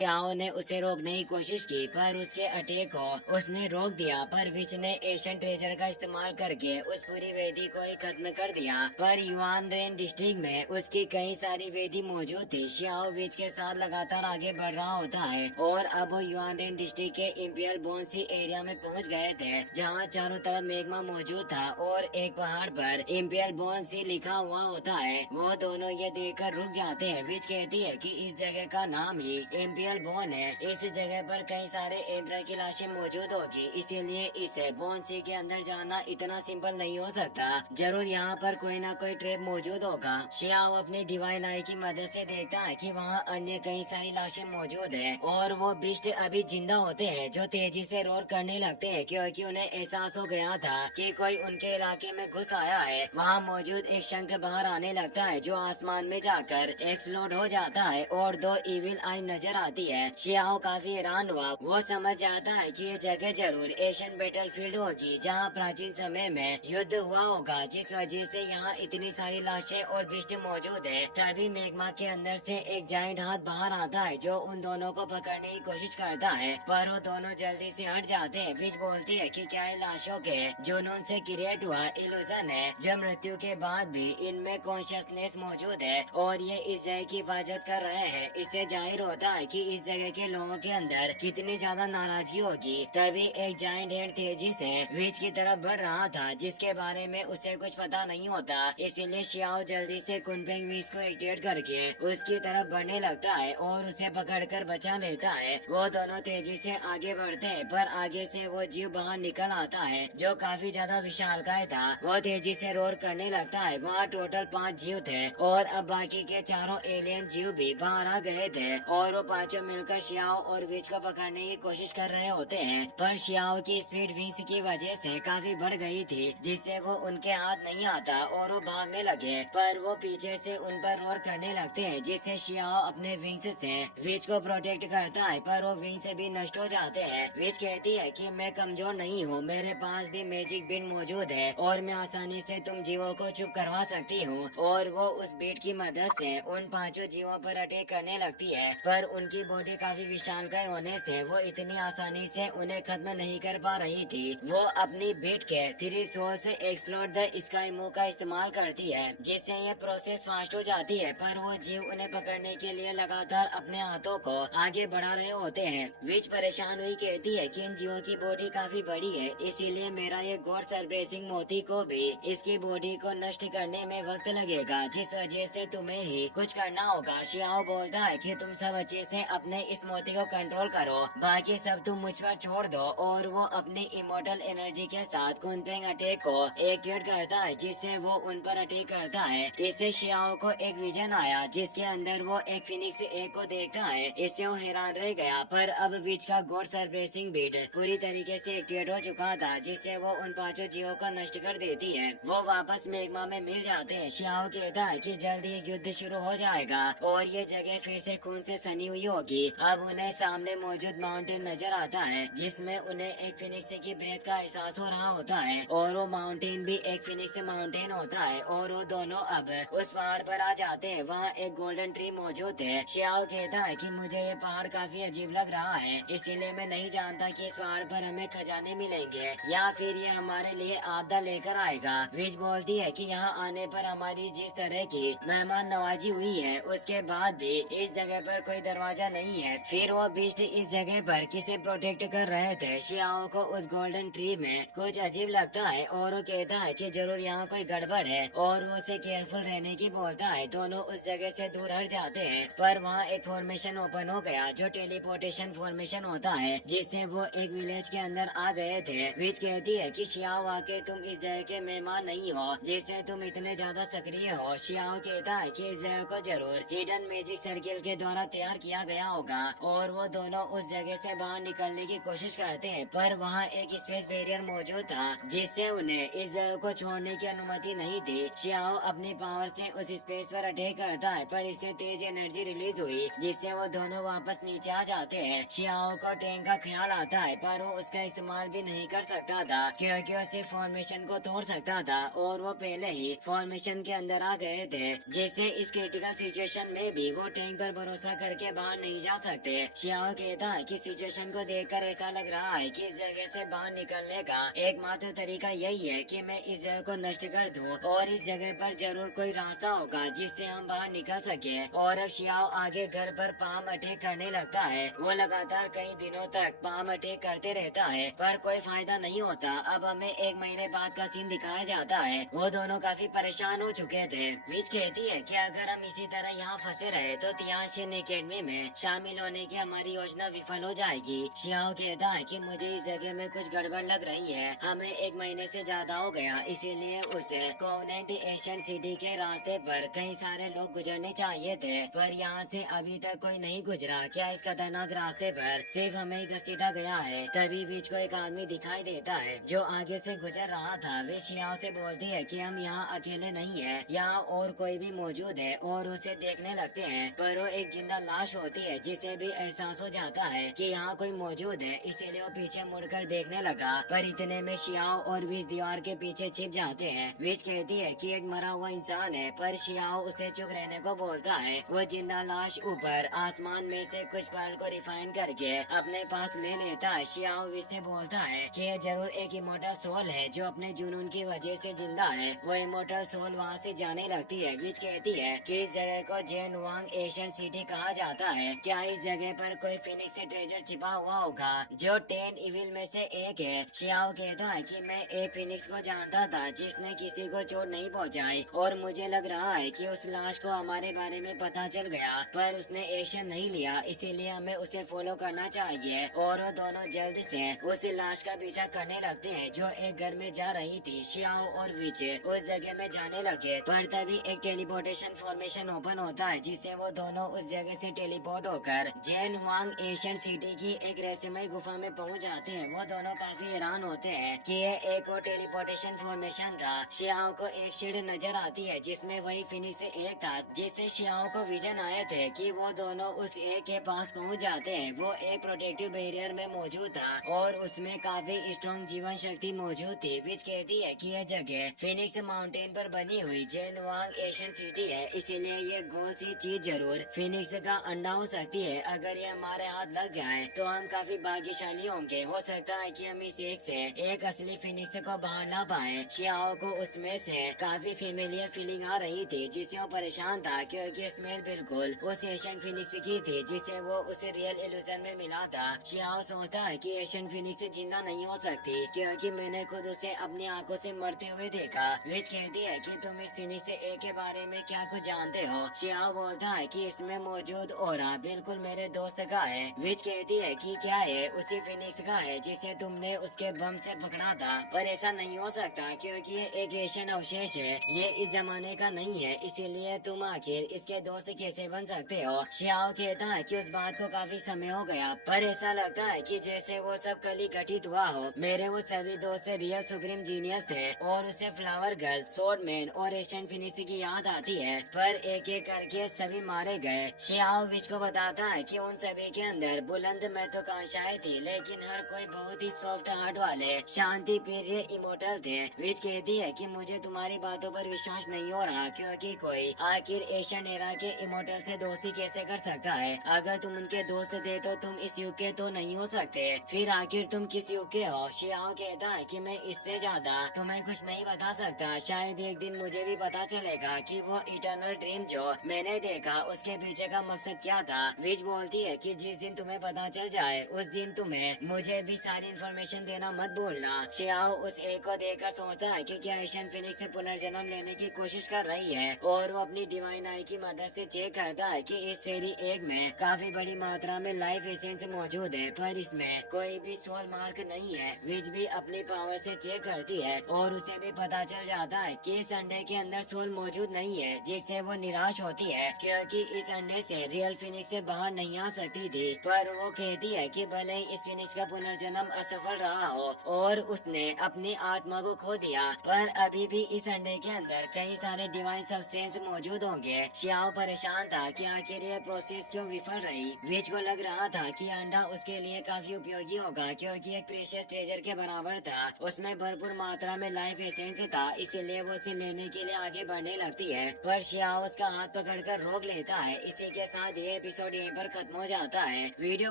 याओ ने उसे रोकने की कोशिश की पर उसके अटैक को उसने रोक दिया, पर विच ने एशियन ट्रेजर का इस्तेमाल करके उस पूरी वेदी को ही खत्म कर दिया। पर युआन रेन डिस्ट्रिक्ट में उसकी कई सारी वेदी मौजूद थी। शियाओ विच के साथ लगातार आगे बढ़ रहा होता है और अब वो युआन रेन डिस्ट्रिक्ट के इम्पियल बोन्सी एरिया में पहुंच गए थे, जहां चारों तरफ मेग्मा मौजूद था और एक पहाड़ पर इम्पियल बोन्सी लिखा हुआ होता है। वो दोनों ये देखकर रुक जाते हैं। विच कहती है कि इस जगह का नाम ही इम्पियल बोन है। इस जगह पर कई सारे एम्परर की लाशें मौजूद होगी, इसीलिए इस बोन्सी के अंदर जाना इतना सिंपल नहीं हो सकता। जरूर यहाँ पर कोई ना कोई ट्रैप मौजूद होगा। शियाओ अपनी डिवाइन आई की मदद से देखता है कि वहाँ अन्य कई सारी लाशें मौजूद है और वो बिस्ट अभी जिंदा होते हैं, जो तेजी से रोर करने लगते हैं क्योंकि उन्हें एहसास हो गया था कि कोई उनके इलाके में घुस आया है। वहाँ मौजूद एक शंख बाहर आने लगता है जो आसमान में जाकर एक्सप्लोड हो जाता है और दो इविल आई नजर आती है। शियाओ काफी हैरान हुआ। वो समझ जाता है कि ये जगह जरूर एशियन बैटलफील्ड होगी, जहाँ प्राचीन समय में युद्ध हुआ होगा, जिस वजह से यहाँ इतनी सारी लाशें और बिस्ट मौजूद है। तभी मेग्मा के अंदर से एक जाइंट हाथ बाहर आता है जो उन दोनों को पकड़ने की कोशिश करता है, पर वो दोनों जल्दी से हट जाते हैं। विच बोलती है कि क्या ये लाशों के जुनून से क्रिएट हुआ इल्यूजन है, जो मृत्यु के बाद भी इनमें कॉन्शियसनेस मौजूद है और ये इस जगह की हिफाजत कर रहे हैं। इससे जाहिर होता है कि इस जगह के लोगों के अंदर कितनी ज्यादा नाराजगी होगी। तभी एक जाइंट हेड तेजी से विच की तरफ बढ़ रहा था, जिसके बारे में उसे कुछ पता नहीं होता। इसीलिए शियाओ जल्दी से कुनफेंग विच को एक्टिवेट करके उसकी तरफ बढ़ने लगता है और उसे पकड़कर बचा लेता है। वो दोनों तेजी से आगे बढ़ते हैं, पर आगे से वो जीव बाहर निकल आता है जो काफी ज्यादा विशालकाय था। वो तेजी से रोर करने लगता है। वहाँ टोटल 5 जीव थे और अब बाकी के चारों एलियन जीव भी बाहर आ गए थे और वो पांचों मिलकर शियाओ और विच को पकड़ने की कोशिश कर रहे होते हैं। पर शियाओ की स्पीड विंग्स की वजह से काफी बढ़ गई थी, जिससे वो उनके हाथ नहीं आता और वो भागने लगे। पर वो पीछे से उन पर रोर करने लगते हैं, जिससे शियाओ अपने विंग्स से विच को प्रोटेक्ट करता है, पर वो विंग से भी नष्ट हो जाते हैं। विच कहती है कि मैं कमजोर नहीं हूँ, मेरे पास भी मैजिक बीट मौजूद है और मैं आसानी से तुम जीवों को चुप करवा सकती हूँ। और वो उस बीट की मदद से उन पांचों जीवों पर अटैक करने लगती है, पर उनकी बॉडी काफी विशालकाय होने से वो इतनी आसानी से उन्हें खत्म नहीं कर पा रही थी। वो अपनी बीट के 3 सोल से एक्सप्लोड द स्काई मूव का इस्तेमाल करती है, जिससे ये प्रोसेस फास्ट हो जाती है। पर वो जीव उन्हें पकड़ने के लिए लगातार अपने हाथों को आगे बढ़ा रहे होते हैं। विच परेशान हुई कहती है कि इन जीवों की बॉडी काफी बड़ी है, इसीलिए मेरा ये गॉड सरप्रेसिंग मोती को भी इसकी बॉडी को नष्ट करने में वक्त लगेगा, जिस वजह से तुम्हें ही कुछ करना होगा। शियाओ बोलता है कि तुम सब अच्छे से अपने इस मोती को कंट्रोल करो, बाकी सब तुम मुझ पर छोड़ दो। और वो अपनी इमोर्टल एनर्जी के साथ कुनफेंग अटैक को एक्टिवेट करता है, जिससे वो उन पर अटैक करता है। इससे शियाओ को एक विजन आया जिसके अंदर वो एक फिनिक्स एग को देखता है। इससे वो हैरान रह गया, पर अब विच का गॉड सरप्रेसिंग बीट पूरी तरीके से एक्टिवेट हो चुका था, जिससे वो उन पांचों जीवों को नष्ट कर देती है। वो वापस मेग्मा में मिल जाते हैं। शियाओ कहता है कि जल्दी एक युद्ध शुरू हो जाएगा और ये जगह फिर से खून से सनी हुई होगी। अब उन्हें सामने मौजूद माउंटेन नजर आता है, जिसमें उन्हें एक फिनिक्स की ब्रेथ का एहसास हो रहा होता है और वो माउंटेन भी एक फिनिक्स माउंटेन होता है और वो दोनों अब उस पहाड़ पर आ जाते हैं। वहाँ एक गोल्डन ट्री मौजूद है। शियाओ कहता है कि मुझे ये पहाड़ काफी अजीब लग रहा है, इसीलिए मैं नहीं जानता कि इस पहाड़ पर हमें खजाने मिलेंगे या फिर ये हमारे लिए आपदा लेकर आएगा। विच बोलती है कि यहाँ आने पर हमारी जिस तरह की मेहमान नवाजी हुई है, उसके बाद भी इस जगह पर कोई दरवाजा नहीं है। फिर वो बीस्ट इस जगह पर किसे प्रोटेक्ट कर रहे थे। शियाओ को उस गोल्डन ट्री में कुछ अजीब लगता है और वो कहता है कि जरूर यहाँ कोई गड़बड़ है और वो उसे केयरफुल रहने की बोलता है। दोनों उस जगह से दूर हट जाते हैं, पर वहाँ एक फॉर्मेशन ओपन हो गया जो टेलीपोर्टेशन फॉर्मेशन होता है, जिससे वो एक विलेज के अंदर आ गए थे। विच कहती है कि शियाओ आके तुम इस जगह के मेहमान नहीं हो जिससे तुम इतने ज्यादा सक्रिय हो। शियाओ कहता है कि इस जगह को जरूर हिडन मैजिक सर्किल के द्वारा तैयार किया गया होगा और वो दोनों उस जगह से बाहर निकलने की कोशिश करते हैं, पर वहाँ एक स्पेस बैरियर मौजूद था जिससे उन्हें इस जगह को छोड़ने की अनुमति नहीं थी। शियाओ अपनी पावर से उस स्पेस पर अटैक करता है, पर इससे तेज एनर्जी रिलीज हुई जिससे वो दोनों वापस नीचे आ जाते हैं। शियाओ को टैंक का ख्याल आता है, पर वो उसका इस्तेमाल भी नहीं कर सकता था क्योंकि वो सिर्फ फॉर्मेशन को तोड़ सकता था और वो पहले ही फॉर्मेशन के अंदर आ गए थे, जिससे इस क्रिटिकल सिचुएशन में भी वो टैंक पर भरोसा करके बाहर नहीं जा सकते। शियाओ कहता है कि सिचुएशन को देखकर ऐसा लग रहा है कि इस जगह से बाहर निकलने का एकमात्र तरीका यही है कि मैं इस जगह को नष्ट कर दूं और इस जगह पर जरूर कोई रास्ता होगा जिससे हम बाहर निकल सके। और अब शियाओ आगे घर पर पाम अटैक करने लगता है। वो लगातार कई दिनों तक पाम अटैक करते रहता है पर कोई फायदा नहीं होता। अब हमें 1 महीने बाद का सीन दिखाया जाता है। वो दोनों काफी परेशान हो चुके थे। विच कहती है कि अगर हम इसी तरह यहाँ फंसे रहे तो तियानशिन एकेडमी में शामिल होने की हमारी योजना विफल हो जाएगी। शियाओ कहता है कि मुझे इस जगह में कुछ गड़बड़ लग रही है। हमें 1 महीने से ज्यादा हो गया, इसीलिए उसे कोवेनेंट एशियन सिटी के रास्ते पर कई सारे लोग गुजरने चाहिए थे पर यहाँ से अभी तक कोई नहीं गुजरा। क्या इस खतरनाक रास्ते पर सिर्फ हमें ही घसीटा गया है? तभी बीच को एक आदमी दिखाई देता है जो आगे से गुजर रहा था। वे शियाओ से बोलती है कि हम यहाँ अकेले नहीं है, यहाँ और कोई भी मौजूद है और उसे देखने लगते हैं पर वो एक जिंदा लाश होती है जिसे भी एहसास हो जाता है कि यहाँ कोई मौजूद है, इसीलिए वो पीछे मुड़कर देखने लगा। पर इतने में शियाओ और विच दीवार के पीछे छिप जाते हैं। विच कहती है कि एक मरा हुआ इंसान है पर शियाओ उसे चुप रहने को बोलता है। वो जिंदा लाश ऊपर आसमान में से कुछ पर्ल को रिफाइन करके अपने पास ले लेता है। शियाओ विच से बोलता है कि ये जरूर एक इमोर्टल सोल है जो अपने जुनून की वजह से जिंदा है। वो इमोर्टल सोल वहाँ से जाने लगती है। विच कहती है कि इस जगह को जेन वांग एशियन सिटी कहा जाता है। क्या इस जगह पर कोई फिनिक्स ट्रेजर छिपा हुआ होगा जो 10 इविल में से एक है? शियाओ कहता है कि मैं एक फिनिक्स को जानता था जिसने किसी को चोट नहीं पहुंचाई और मुझे लग रहा है कि उस लाश को हमारे बारे में पता चल गया पर उसने एक्शन नहीं लिया, इसीलिए हमें उसे फॉलो करना चाहिए। और वो दोनों जल्द से उस लाश का पीछा करने लगते हैं जो एक घर में जा रही थी। शियाओ और विच उस जगह में जाने लगे पर तभी एक टेलीपोर्टेशन फॉर्मेशन ओपन होता है जिससे वो दोनों उस जगह से टेलीपोर्ट होकर जेन वांग एशियन सिटी की एक रहस्यमय गुफा में पहुंच जाते हैं। वो दोनों काफी हैरान होते हैं कि ये एक और टेलीपोर्टेशन फॉर्मेशन था। शियाओ को एक शील्ड नजर आती है जिसमें वही फिनिक्स से एक था जिससे शियाओ को विजन आए थे कि वो दोनों उस एक के पास पहुंच जाते हैं। वो एक प्रोटेक्टिव बैरियर में मौजूद था और उसमें काफी स्ट्रॉन्ग जीवन शक्ति मौजूद थी। विच कहती है कि यह जगह फिनिक्स माउंटेन पर बनी हुई जेन वांग एशियन सिटी है, इसीलिए ये गोल सी चीज जरूर फिनिक्स का अंडा हो सकती है। अगर ये हमारे हाथ लग जाए तो हम काफी भाग्यशाली होंगे। हो सकता है कि हम इस एक से एक असली फिनिक्स को बाहर ला पाए। शियाओ को उसमें से काफी फेमिलियर फीलिंग आ रही थी जिससे वो परेशान था क्योंकि स्मेल बिल्कुल उस एशियन फिनिक्स की थी जिसे वो उसे रियल इल्यूजन में मिला था। शियाओ सोचता है कि एशियन फिनिक्स जिंदा नहीं हो सकती क्योंकि मैंने खुद उसे अपनी आंखों से मरते हुए देखा। विच कहती है कि तुम इस फिनिक्स ए के बारे में क्या कुछ जानते हो? शियाओ बोलता है कि इसमें मौजूद ओरा बिल्कुल मेरे दोस्त का है। विच कहती है कि क्या है उसी फिनिक्स का है जिसे तुमने उसके बम से पकड़ा था, पर ऐसा नहीं हो सकता क्योंकि ये एक एशियन अवशेष है, ये इस जमाने का नहीं है, इसीलिए तुम आखिर इसके दोस्त कैसे बन सकते हो? शियाओ कहता है कि उस बात को काफी समय हो गया पर ऐसा लगता है कि जैसे वो सब कल ही गठित हुआ हो। मेरे वो सभी दोस्त रियल सुप्रीम जीनियस थे और उसे फ्लावर गर्ल, स्वॉर्डमैन और एशियन फिनिक्स की याद आती है पर एक एक करके सभी मारे गए। शियाओ विच को बताता है कि उन सभी के अंदर बुलंद महत्वाकांक्षाएं थी लेकिन हर कोई बहुत ही सॉफ्ट हार्ट वाले शांति प्रिय इमोर्टल थे। विच कहती है कि मुझे तुम्हारी बातों पर विश्वास नहीं हो रहा क्योंकि कोई आखिर एशियन एरा के इमोर्टल से दोस्ती कैसे कर सकता है? अगर तुम उनके दोस्त थे तो तुम इस युग के तो नहीं हो सकते, फिर आखिर तुम किस युग के हो? शियाओ कहता है कि मैं इससे ज्यादा तुम्हें कुछ नहीं बता सकता, शायद एक दिन मुझे भी पता चलेगा कि वो इटर्नल ड्रीम जो मैंने देखा उसके पीछे का मकसद क्या था। विच बोलती है कि जिस दिन तुम्हें पता चल जाए उस दिन तुम्हें मुझे भी सारी इन्फॉर्मेशन देना मत भूलना। शियाओ उस एक को देखकर सोचता है कि क्या एशियन फिनिक्स से पुनर्जन्म लेने की कोशिश कर रही है और वो अपनी डिवाइन आई की मदद से चेक करता है कि इस फेरी एग में काफी बड़ी मात्रा में लाइफ एसेंस मौजूद है पर इसमें कोई भी सोल मार्क नहीं है। विच भी अपनी पावर से चेक करती है और उसे भी पता चल जाता है कि इस अंडे के अंदर सोल मौजूद नहीं है, जिससे वो निराश होती है क्योंकि इस अंडे से रियल फिनिक्स से बाहर नहीं आ सकती थी। पर वो कहती है कि भले ही इस फिनिक्स का पुनर्जन्म असफल रहा हो और उसने अपनी आत्मा को खो दिया पर अभी भी इस अंडे के अंदर कई सारे डिवाइन सब्सटेंस मौजूद होंगे। शियाओ परेशान था कि आखिर ये प्रोसेस क्यों विफल रही। विच को लग रहा था कि अंडा उसके लिए काफी उपयोगी होगा क्योंकि एक प्रेशियस ट्रेजर के बराबर था, उसमें भरपूर मात्रा में लाइफ एसेंस था, इसीलिए वो उसे लेने के लिए आगे बढ़ने लगती है पर शियाओ उसका हाथ पकड़कर रोक लेता है। इसी के साथ ये एपिसोड एपिसोड यहीं पर खत्म हो जाता है। वीडियो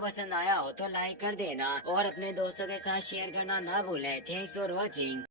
पसंद आया हो तो लाइक कर देना और अपने दोस्तों के साथ शेयर करना ना भूलें। Thanks for watching.